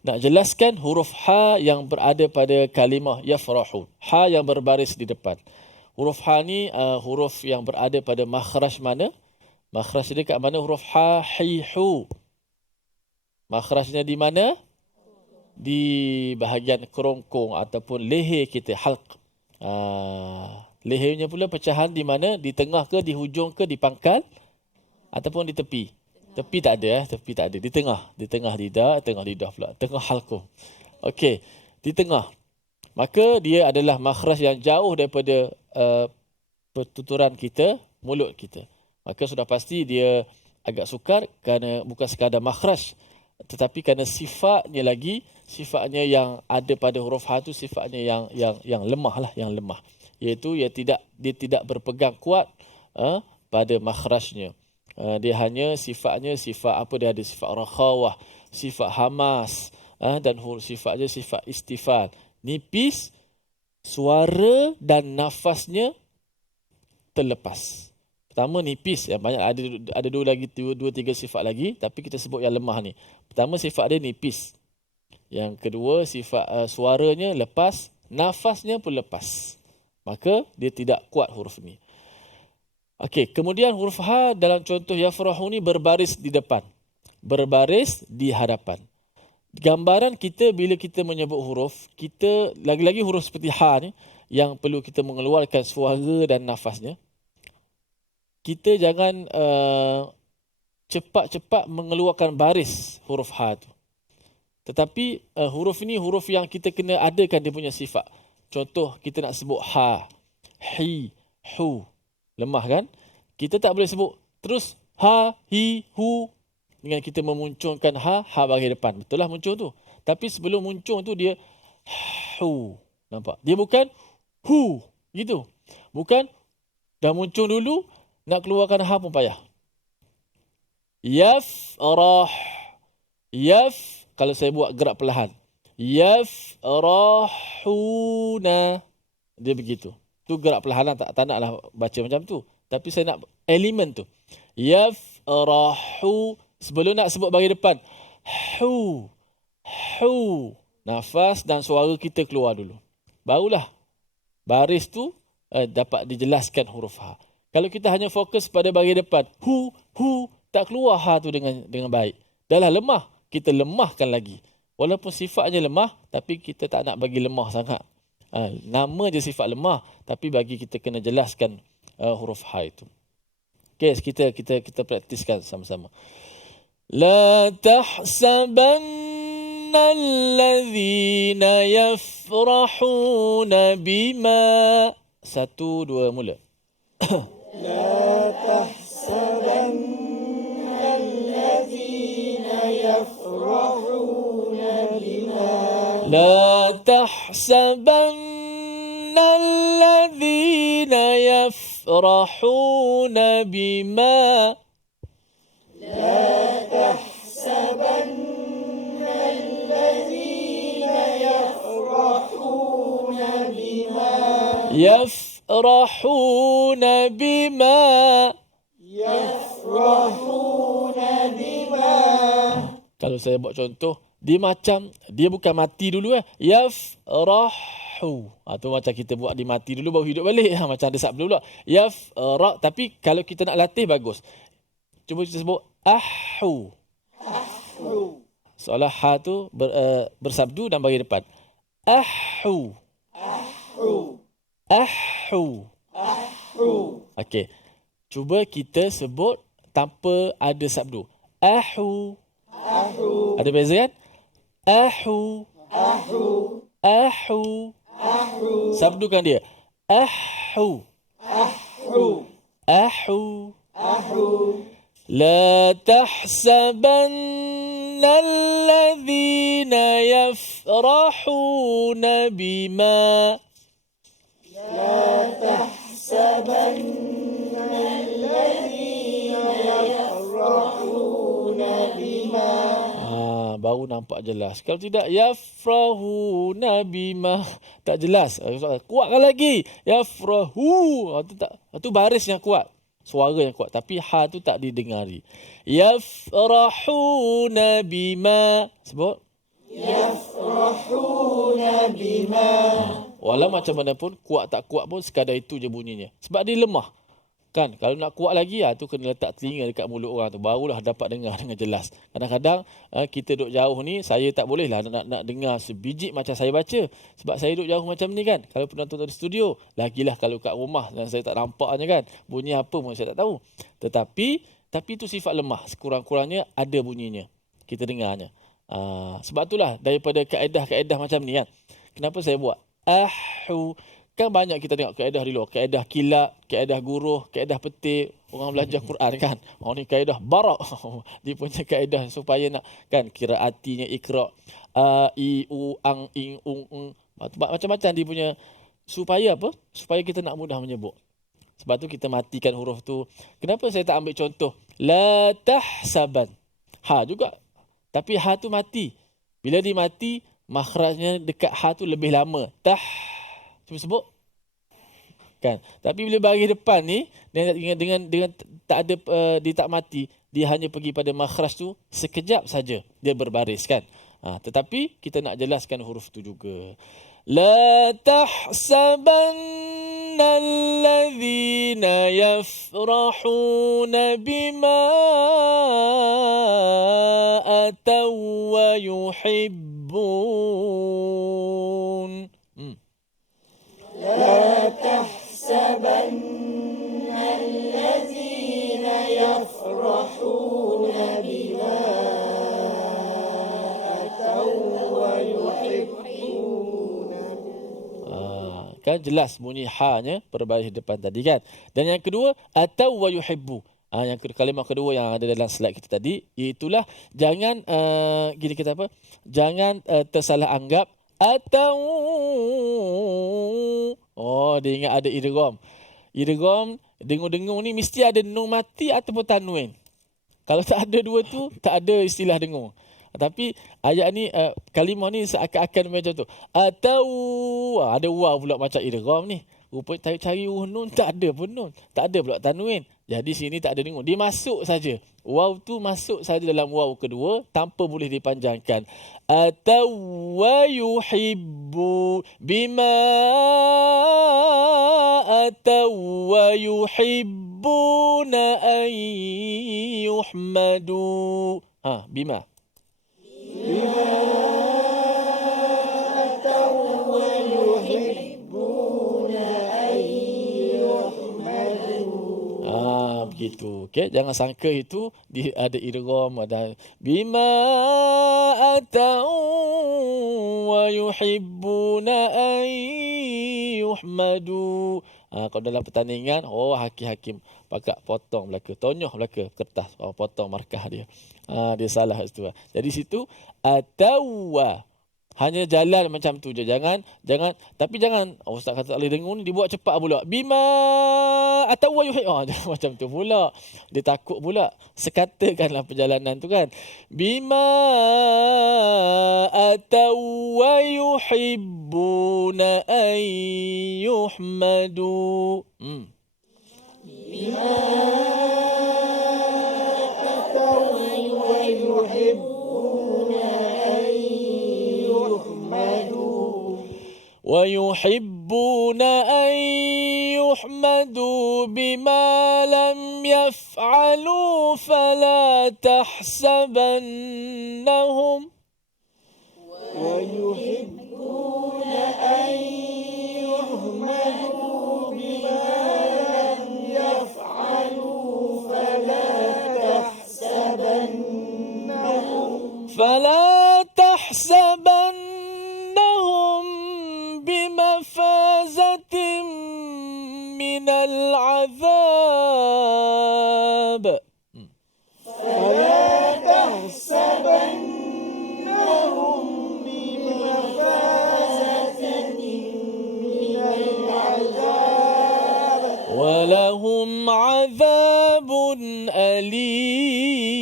Nak jelaskan huruf ha yang berada pada kalimah yafrahun. Ha yang berbaris di depan. Huruf ha ni huruf yang berada pada makhraj mana? Makhraj dia kat mana huruf ha, hi, hu. Makhrajnya di mana? Di bahagian kerongkong ataupun leher kita, halq. Lehernya pula pecahan di mana? Di tengah ke, di hujung ke, di pangkal ataupun di tepi? Tepi tak ada, tepi tak ada. Di tengah. Di tengah lidah, pula. Tengah halqum. Okey, di tengah. Maka dia adalah makhraj yang jauh daripada pertuturan kita, mulut kita. Maka sudah pasti dia agak sukar kerana bukan sekadar makhraj, tetapi kerana sifatnya lagi, sifatnya yang ada pada huruf ha tu sifatnya yang lemah lah, yang lemah. Iaitu dia tidak berpegang kuat pada makhrajnya. Dia hanya sifatnya sifat apa, dia ada sifat rakhawah, sifat hamas, dan sifatnya sifat istifal. Nipis, suara dan nafasnya terlepas. Pertama nipis, yang banyak ada dua tiga sifat lagi, tapi kita sebut yang lemah ni. Pertama sifat dia nipis. Yang kedua sifat suaranya lepas, nafasnya pun lepas. Maka dia tidak kuat huruf ni. Okey, kemudian huruf ha dalam contoh yafrahu ni berbaris di depan, berbaris di hadapan. Gambaran kita bila kita menyebut huruf, kita lagi-lagi huruf seperti ha ni yang perlu kita mengeluarkan suara dan nafasnya. Kita jangan cepat-cepat mengeluarkan baris huruf ha tu. Tetapi huruf ini huruf yang kita kena adakan dia punya sifat. Contoh kita nak sebut ha, hi, hu. Lemah kan? Kita tak boleh sebut terus ha, hi, hu dengan kita memunculkan ha bagi depan. Betul lah muncul tu. Tapi sebelum muncul tu dia hu. Nampak? Dia bukan hu gitu. Bukan dah muncul dulu nak keluarkan ha pun payah. Yafrah. Kalau saya buat gerak perlahan. Yafrahuna. Dia begitu. Tu gerak perlahan, tak naklah baca macam tu. Tapi saya nak elemen tu. Yafrahu. Sebelum nak sebut bagi depan. Hu. Nafas dan suara kita keluar dulu. Barulah baris tu dapat dijelaskan huruf ha. Kalau kita hanya fokus pada bagi depan. Hu. Tak keluar ha tu dengan baik. Dah lah lemah. Kita lemahkan lagi. Walaupun sifatnya lemah, tapi kita tak nak bagi lemah sangat. Nama je sifat lemah, tapi bagi kita kena jelaskan huruf ha itu. Okay, kita praktiskan sama-sama. La tahsabanna alladhina yafrahuna bima. 1, 2, mula. La tahsabanna alladhina yafrahuna bima. La tahsabanna alladhina yafrahuna bima. La tahsabanna alladhina yafrahuna bima. Yafrahuna bima. Yafrahuna bima. Kalau saya buat contoh, dia bukan mati dulu yafrahu. Tu macam kita buat dia mati dulu baru hidup balik. Macam ada sabda pula. Yafrah, tapi kalau kita nak latih bagus. Cuba kita sebut ahu. Seolah ha tu bersabdu dan bagi depan. Ahu. Okey. Cuba kita sebut tanpa ada sabdu. Ahu. Ada beza kan? Ahu. Sabdukan dia. Ahu. لا تحسبن الذين يفرحون بما baru nampak jelas. Kalau tidak, yafrahuna bima, tak jelas. Kuatkan lagi. Yafrahu. Itu baris yang kuat. Suara yang kuat. Tapi ha tu tak didengari. Yafrahuna bima. Sebut. Yafrahuna bima. Walau macam mana pun, kuat tak kuat pun sekadar itu je bunyinya. Sebab dia lemah. Kan, kalau nak kuat lagi tu kena letak telinga dekat mulut orang tu, barulah dapat dengar dengan jelas. Kadang-kadang kita duduk jauh ni, saya tak boleh lah nak dengar sebiji macam saya baca, sebab saya duduk jauh macam ni kan. Kalau penonton di studio, lagilah kalau kat rumah dan saya tak nampaknya kan, bunyi apa pun saya tak tahu. Tapi itu sifat lemah, sekurang-kurangnya ada bunyinya, kita dengarnya. Sebab itulah daripada kaedah-kaedah macam ni kan, kenapa saya buat ahu. Kan banyak kita tengok kaedah di luar. Kaedah kilat, kaedah guruh, kaedah petik. Orang belajar Quran kan. Ni kaedah barak. Dia punya kaedah supaya nak kan qiraatinya ikra. I, u, ang, ing, ung. Macam-macam dia punya. Supaya apa? Supaya kita nak mudah menyebut. Sebab tu kita matikan huruf tu. Kenapa saya tak ambil contoh? La tahsaban. Ha juga. Tapi ha tu mati. Bila dia mati, makhrajnya dekat ha tu lebih lama. Cuba sebut. Kan. Tapi bila bagi depan ni dengan tak ada dia tak mati, dia hanya pergi pada makhraj tu sekejap saja dia berbaris kan. Tetapi kita nak jelaskan huruf tu juga. La tahsabanna alladhina yafrahuna bima ataw wa yuhibbun. لا تحسبن الذين يفرحون بما أتوا ويحبون. Kan jelas bunyi ha-nya berbaris depan tadi kan. Dan yang kedua, atau wa yuhibbu. Yang kalimah kedua yang ada dalam slide kita tadi, iaitulah jangan gini kita apa? Jangan tersalah anggap atau dia ingat ada idgham. Idgham dengung-dengung ni mesti ada nun mati ataupun tanwin. Kalau tak ada dua tu, tak ada istilah dengung. Tapi ayat ni kalimah ni seakan-akan macam tu. Atau ada waw pula macam idgham ni. Rupanya cari nun tak ada pun nun. Tak ada pula tanwin. Jadi sini tak ada dengung. Dia masuk saja. Waw tu masuk saja dalam waw kedua tanpa boleh dipanjangkan. Atau wa yuhibbu bima atau wa yuhibbuna an yuhmadu. Bima. Atau wa yuhibbuna an yuhmadu. Begitu. Okey, jangan sangka itu ada idgham, ada bima atau wa yuhibbuna an yuhmadu. Kalau dalam pertandingan, hakim pakat potong belaka, tonyoh belaka kertas, potong markah dia. Dia salah situ. Jadi situ atau hanya jalan macam tu je. Jangan tapi jangan ustaz kata tak boleh dengung ni dibuat cepat pula. Bima atau wa yuhib. Jangan macam tu pula. Dia takut pula. Sekatakanlah perjalanan tu kan. Bima atau wa yuhibbuna an yuhmadu. Bima atau wa yuhibbuna ويحبون أن يحمدوا بما لم يفعلوا فلا تحسبنهم فلا تحسبنهم بمفازة من العذاب ولهم عذاب أليم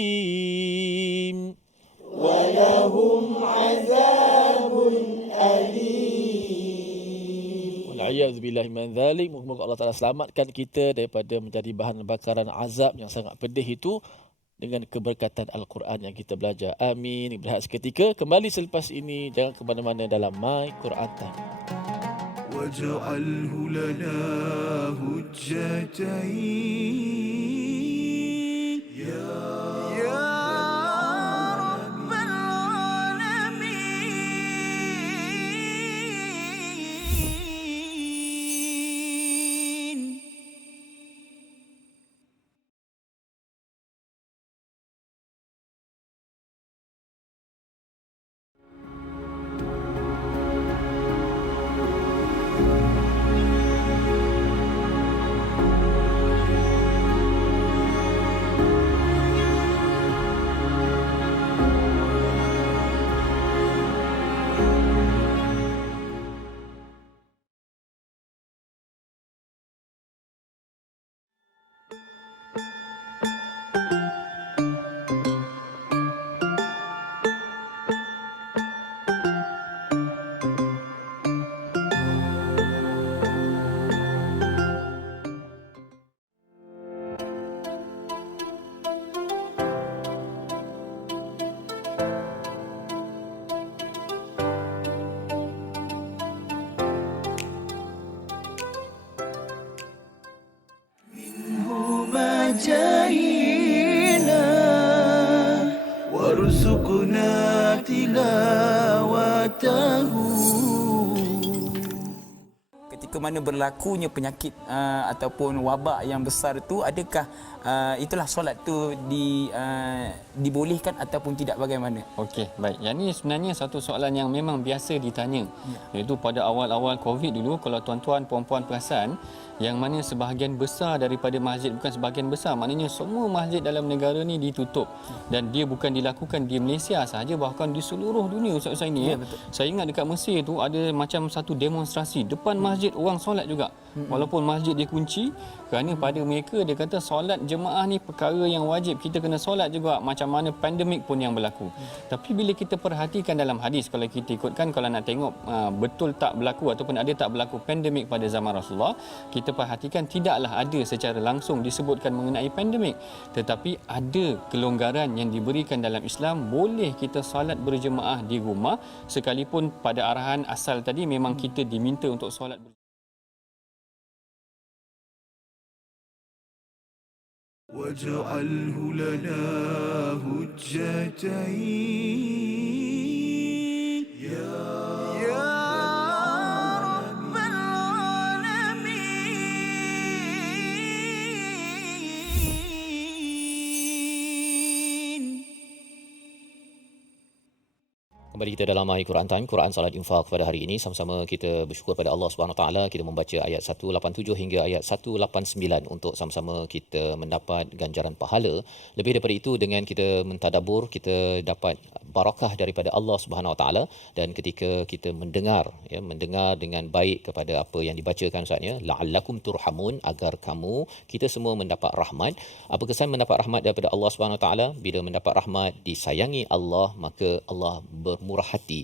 Wal'iyadzu billahi min dzalik. Moga Allah Taala selamatkan kita daripada menjadi bahan bakaran azab yang sangat pedih itu dengan keberkatan Al-Quran yang kita belajar. Amin. Berehat seketika. Kembali selepas ini. Jangan ke mana-mana dalam My Quran Time. واجعله لنا هجتين يا رب العالمين. جاهنا وارزقنا تلاوته. Ketika mana berlakunya penyakit ataupun wabak yang besar tu, adakah itulah solat tu dibolehkan ataupun tidak, bagaimana? Okey, baik. Yang ni sebenarnya satu soalan yang memang biasa ditanya. Iaitu pada awal-awal Covid dulu, kalau tuan-tuan puan-puan perasan, yang mana sebahagian besar daripada masjid, bukan sebahagian besar, maknanya semua masjid dalam negara ni ditutup. Dan dia bukan dilakukan di Malaysia sahaja, bahkan di seluruh dunia Ustaz Husaini. Saya ingat dekat Mesir tu ada macam satu demonstrasi depan masjid, orang solat juga. Walaupun masjid dikunci, kerana pada mereka dia kata solat jemaah ni perkara yang wajib, kita kena solat juga macam mana pandemik pun yang berlaku. Tapi bila kita perhatikan dalam hadis, kalau kita ikutkan, kalau nak tengok betul tak berlaku ataupun ada tak berlaku pandemik pada zaman Rasulullah, kita perhatikan tidaklah ada secara langsung disebutkan mengenai pandemik, tetapi ada kelonggaran yang diberikan dalam Islam. Boleh kita solat berjemaah di rumah, sekalipun pada arahan asal tadi memang kita diminta untuk solat واجعله لنا هجتين يا رب العالمين. Kembali kita dalam My Quran Time, Quran Salat Infak pada hari ini. Sama-sama kita bersyukur pada Allah Subhanahu Wa Taala. Kita membaca ayat 187 hingga ayat 189 untuk sama-sama kita mendapat ganjaran pahala. Lebih daripada itu, dengan kita mentadabbur, kita dapat barakah daripada Allah Subhanahu Wa Taala. Dan ketika kita mendengar dengan baik kepada apa yang dibacakan Ustaznya, la'allakum turhamun, agar kamu, kita semua mendapat rahmat. Apa kesan mendapat rahmat daripada Allah Subhanahu Wa Taala? Bila mendapat rahmat, disayangi Allah, maka Allah bermurah hati,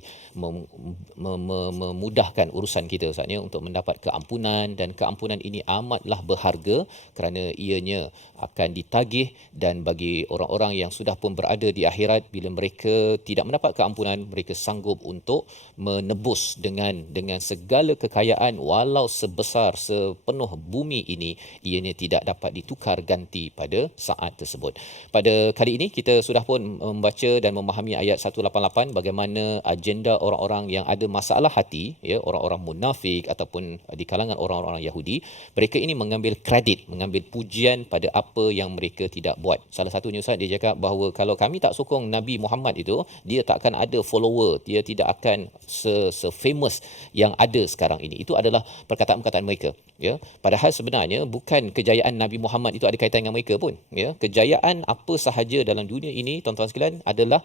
memudahkan urusan kita Ustaznya untuk mendapat keampunan, dan keampunan ini amatlah berharga kerana ianya akan ditagih. Dan bagi orang-orang yang sudah pun berada di akhirat, bila mereka tidak mendapat keampunan, mereka sanggup untuk menebus dengan segala kekayaan walau sebesar sepenuh bumi ini, ianya tidak dapat ditukar ganti pada saat tersebut. Pada kali ini kita sudah pun membaca dan memahami ayat 188 bagaimana agenda orang-orang yang ada masalah hati, ya, orang-orang munafik ataupun di kalangan orang-orang Yahudi. Mereka ini mengambil kredit, mengambil pujian pada apa yang mereka tidak buat. Salah satunya Ustaz, dia cakap bahawa kalau kami tak sokong Nabi Muhammad itu, dia tak akan ada follower, dia tidak akan se-famous yang ada sekarang ini. Itu adalah perkataan-perkataan mereka, ya. Padahal sebenarnya bukan kejayaan Nabi Muhammad itu ada kaitan dengan mereka pun, ya. Kejayaan apa sahaja dalam dunia ini, tuan-tuan sekalian, adalah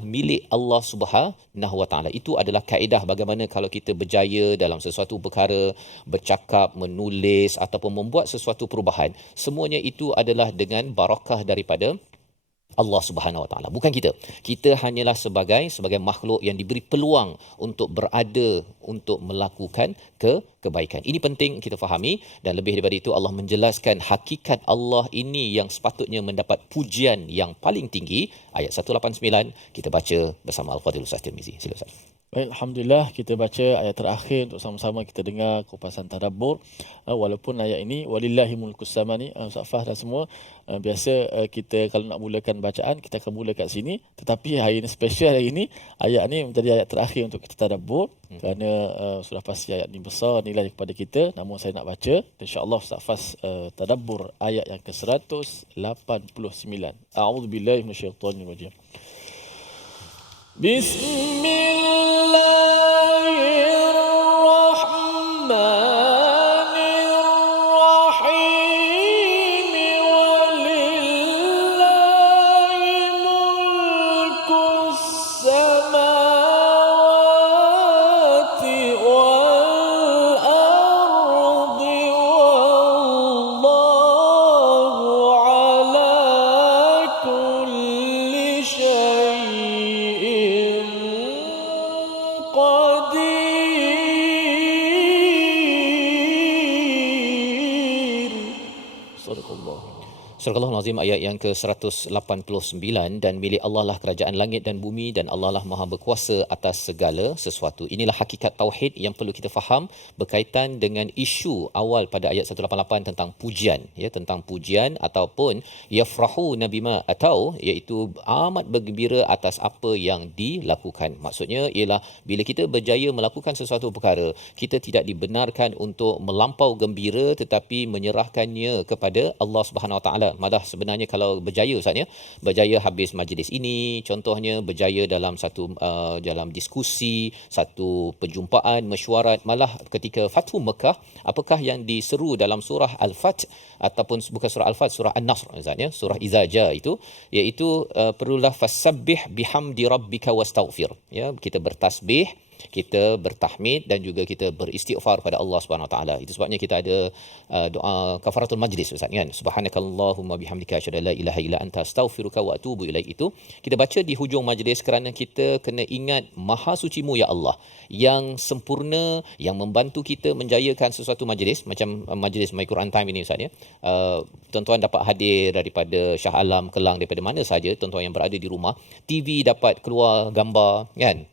milik Allah Subhanahu Wa Taala. Itu adalah kaedah bagaimana kalau kita berjaya dalam sesuatu perkara, bercakap, menulis ataupun membuat sesuatu perubahan, semuanya itu adalah dengan barakah daripada Allah Subhanahu Wa Taala, bukan kita. Kita hanyalah sebagai makhluk yang diberi peluang untuk berada, untuk melakukan kebaikan. Ini penting kita fahami, dan lebih daripada itu Allah menjelaskan hakikat Allah ini yang sepatutnya mendapat pujian yang paling tinggi. Ayat 189 kita baca bersama Al-Fadhil Ustaz Tirmizi. Sila Ustaz. Baik, Alhamdulillah, kita baca ayat terakhir untuk sama-sama kita dengar kupasan tadabbur. Walaupun ayat ini walillahi mulkus samani, Ustaz Fah dan semua, biasa kita kalau nak mulakan bacaan kita akan mula kat sini, tetapi hari ini special, hari ini ayat ni menjadi ayat terakhir untuk kita tadabbur kerana sudah pasti ayat ni besar nilai kepada kita. Namun saya nak baca, insya-Allah Ustaz Fah tadabbur ayat yang ke-189. A'udzubillahi minasyaitonirrajim. Bismillahirrahmanirrahim. Walillahi mulkus samawati wal ardi wallahu ala kulli syai'in qadir. Sadaqallah. Surah Al-Azim ayat yang ke-189, dan milik Allah lah kerajaan langit dan bumi, dan Allah lah maha berkuasa atas segala sesuatu. Inilah hakikat tauhid yang perlu kita faham berkaitan dengan isu awal pada ayat 188 tentang pujian, ya, tentang pujian ataupun yafrahu nabima, atau iaitu amat bergembira atas apa yang dilakukan. Maksudnya ialah bila kita berjaya melakukan sesuatu perkara, kita tidak dibenarkan untuk melampau gembira tetapi menyerahkannya kepada Allah Subhanahu Wa Taala. Malah sebenarnya kalau berjaya Ustaz, berjaya habis majlis ini, contohnya berjaya dalam satu dalam diskusi, satu perjumpaan, mesyuarat, malah ketika Fathu Mekah, apakah yang diseru dalam surah Al-Fath ataupun bukan surah Al-Fath, surah An-Nasr Ustaz, surah Iza Jaa itu, iaitu perlulah fasabbih bihamdi rabbika wastaghfir, ya, kita bertasbih, kita bertahmid dan juga kita beristighfar pada Allah Subhanahu Wa Taala. Itu sebabnya kita ada doa kafaratul majlis Ustaz, kan? Subhanakallahumma bihamdika asyhadu an la ilaha illa anta astaghfiruka wa atubu ilaik. Itu kita baca di hujung majlis kerana kita kena ingat maha sucimu ya Allah yang sempurna, yang membantu kita menjayakan sesuatu majlis macam majlis My Quran Time ini Ustaz, ya. Tuan-tuan dapat hadir daripada Shah Alam, Kelang, daripada mana saja tuan-tuan yang berada di rumah. TV dapat keluar gambar, kan?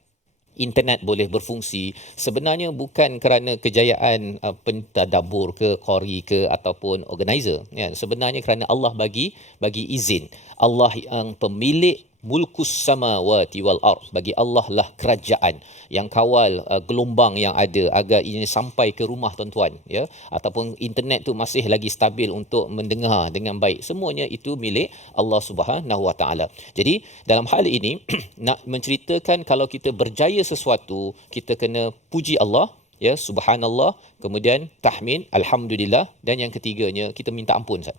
Internet boleh berfungsi, sebenarnya bukan kerana kejayaan pentadabbur ke, qari ke ataupun organizer, ya. Sebenarnya kerana Allah bagi izin. Allah yang pemilik mulkus samawati wal ard, bagi Allah lah kerajaan yang kawal gelombang yang ada agar ini sampai ke rumah tuan-tuan, ya, ataupun internet tu masih lagi stabil untuk mendengar dengan baik. Semuanya itu milik Allah Subhanahu Wa Taala. Jadi dalam hal ini nak menceritakan kalau kita berjaya sesuatu, kita kena puji Allah, ya, subhanallah, kemudian tahmid, alhamdulillah, dan yang ketiganya kita minta ampun Ustaz.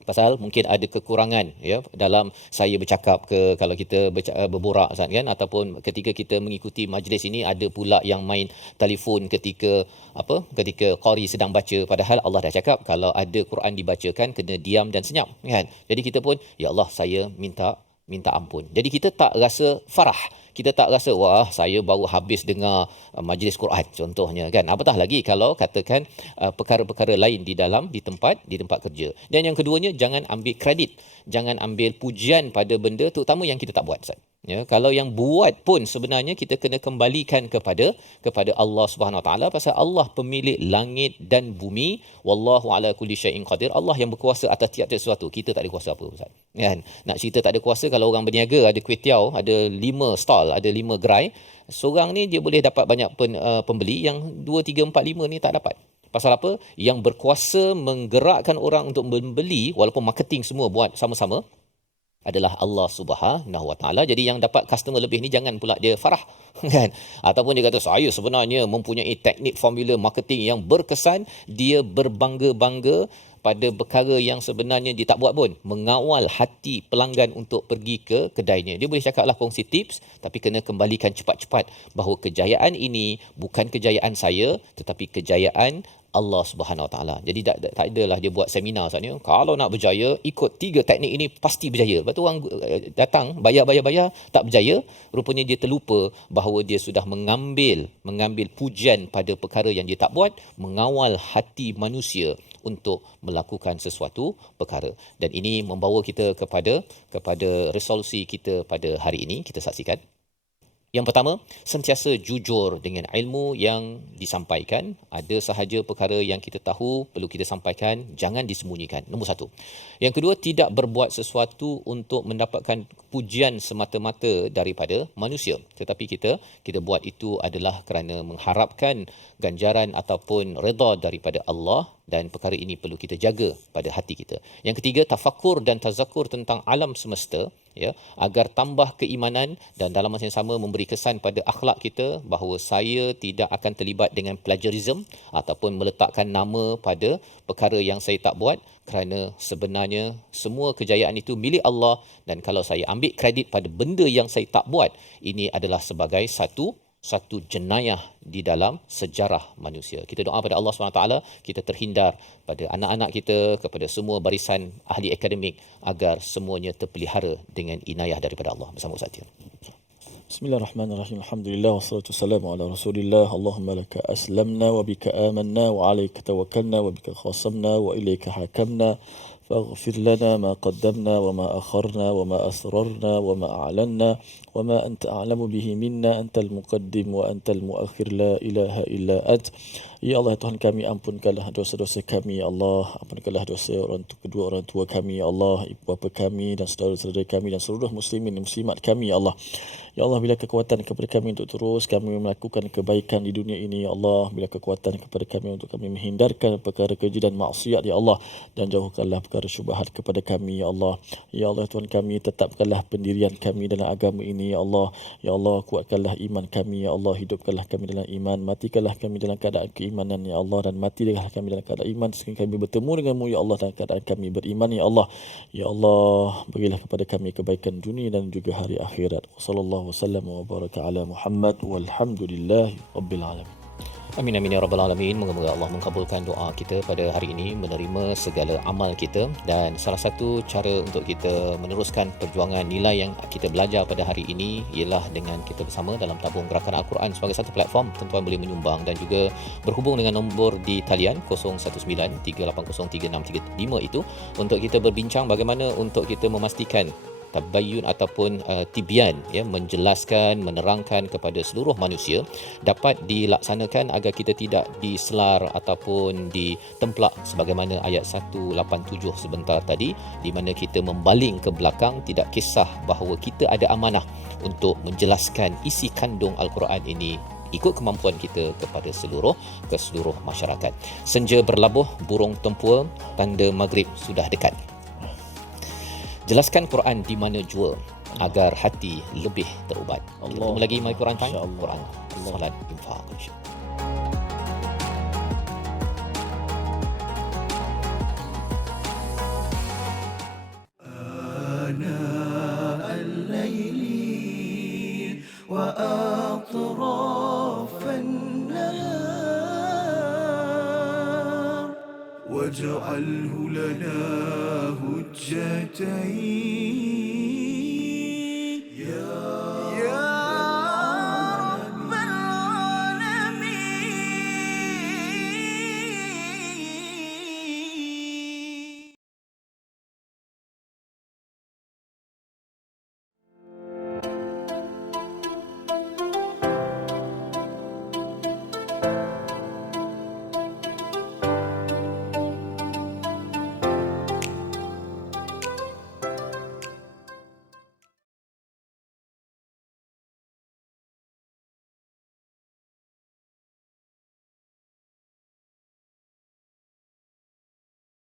Pasal mungkin ada kekurangan, ya, dalam saya bercakap ke, kalau kita berborak Ustaz, kan, ataupun ketika kita mengikuti majlis ini ada pula yang main telefon ketika qari sedang baca, padahal Allah dah cakap kalau ada Quran dibacakan kena diam dan senyap, kan. Jadi kita pun ya Allah saya minta ampun. Jadi kita tak rasa farah, kita tak rasa wah saya baru habis dengar majlis Quran contohnya, kan. Apatah lagi kalau katakan perkara-perkara lain di tempat kerja. Dan yang keduanya, jangan ambil kredit, jangan ambil pujian pada benda terutama yang kita tak buat Ustaz. Ya, kalau yang buat pun sebenarnya kita kena kembalikan kepada Allah Subhanahu Wa Taala, pasal Allah pemilik langit dan bumi. Wallahu ala kulli syai'in qadir. Allah yang berkuasa atas tiap-tiap sesuatu. Kita tak ada kuasa apa, Ustaz. Kan? Nak cerita tak ada kuasa, kalau orang berniaga ada kuih tiaw, ada 5 stall, ada 5 gerai, seorang ni dia boleh dapat banyak pembeli, yang 2 3 4 5 ni tak dapat. Pasal apa? Yang berkuasa menggerakkan orang untuk membeli, walaupun marketing semua buat sama-sama, adalah Allah Subhanahu Wa Taala. Jadi yang dapat customer lebih ni jangan pula dia farah, kan? Ataupun dia kata saya sebenarnya mempunyai teknik formula marketing yang berkesan, dia berbangga-bangga pada perkara yang sebenarnya dia tak buat pun, mengawal hati pelanggan untuk pergi ke kedainya. Dia boleh cakaplah kongsi tips, tapi kena kembalikan cepat-cepat bahawa kejayaan ini bukan kejayaan saya, tetapi kejayaan Allah Subhanahu Wa Taala. Jadi tak adalah dia buat seminar saatnya, kalau nak berjaya ikut 3 teknik ini pasti berjaya. Lepas tu orang datang bayar tak berjaya, rupanya dia terlupa bahawa dia sudah mengambil pujian pada perkara yang dia tak buat, mengawal hati manusia untuk melakukan sesuatu perkara. Dan ini membawa kita kepada resolusi kita pada hari ini. Kita saksikan. Yang pertama, sentiasa jujur dengan ilmu yang disampaikan. Ada sahaja perkara yang kita tahu perlu kita sampaikan, jangan disembunyikan. Nombor 1. Yang kedua, tidak berbuat sesuatu untuk mendapatkan pujian semata-mata daripada manusia. Tetapi kita buat itu adalah kerana mengharapkan ganjaran ataupun redha daripada Allah, dan perkara ini perlu kita jaga pada hati kita. Yang ketiga, tafakur dan tazakur tentang alam semesta, ya, agar tambah keimanan, dan dalam masa yang sama memberi kesan pada akhlak kita bahawa saya tidak akan terlibat dengan plagiarism ataupun meletakkan nama pada perkara yang saya tak buat, kerana sebenarnya semua kejayaan itu milik Allah, dan kalau saya ambil kredit pada benda yang saya tak buat, ini adalah sebagai satu jenayah di dalam sejarah manusia. Kita doa pada Allah SWT, kita terhindar pada anak-anak kita, kepada semua barisan ahli akademik, agar semuanya terpelihara dengan inayah daripada Allah. Bersama Ustaz Tir. Bismillahirrahmanirrahim. Alhamdulillah wassalatu wassalamu ala Rasulillah. Allahumma laka aslamna wa bika amanna wa alayka tawakkalna wa bika khasamna wa ilayka hakamna. فاغفر لنا ما قدمنا وما أخرنا وما أسررنا وما أعلنا وما أنت أعلم به منا أنت المقدم وأنت المؤخر لا إله إلا أنت. Ya Allah, Tuhan kami, ampunkanlah dosa-dosa kami, ya Allah. Ampunkanlah dosa kedua orang tua kami, ya Allah, ibu bapa kami dan saudara-saudara kami dan seluruh muslimin dan muslimat kami, ya Allah. Ya Allah, bila kekuatan kepada kami untuk terus kami melakukan kebaikan di dunia ini, ya Allah. Bila kekuatan kepada kami untuk kami menghindarkan perkara keji dan maksiat, ya Allah. Dan jauhkanlah perkara syubhat kepada kami, ya Allah. Ya Allah, Tuhan kami, tetapkanlah pendirian kami dalam agama ini, ya Allah. Ya Allah, kuatkanlah iman kami, ya Allah. Hidupkanlah kami dalam iman, matikanlah kami dalam keadaan keimanan, ya Allah. Dan matikanlah kami dalam keadaan iman sehingga kami bertemu denganmu, ya Allah, dalam keadaan kami beriman, ya Allah. Ya Allah, berilah kepada kami kebaikan dunia dan juga hari akhirat. Wassallallahu wasallam wa baraka ala Muhammad walhamdulillahi rabbil alamin. Amin amin ya rabbal alamin. Moga-moga Allah mengabulkan doa kita pada hari ini, menerima segala amal kita, dan salah satu cara untuk kita meneruskan perjuangan nilai yang kita belajar pada hari ini ialah dengan kita bersama dalam tabung gerakan Al-Quran sebagai satu platform. Tuan-tuan boleh menyumbang dan juga berhubung dengan nombor di talian 0193803635 itu untuk kita berbincang bagaimana untuk kita memastikan tabayyun ataupun tibyan, ya, menjelaskan, menerangkan kepada seluruh manusia dapat dilaksanakan agar kita tidak diselar ataupun ditemplak sebagaimana ayat 187 sebentar tadi, di mana kita membaling ke belakang, tidak kisah bahawa kita ada amanah untuk menjelaskan isi kandung Al-Quran ini ikut kemampuan kita kepada seluruh masyarakat. Senja berlabuh, burung tempua, tanda maghrib sudah dekat. Jelaskan Quran di mana jua agar hati lebih terubat. Kita bertemu lagi My Quran Time. Quran, salat, infak, insya-Allah. آناء الليل وأطراف النهار واجعله لنا هجتين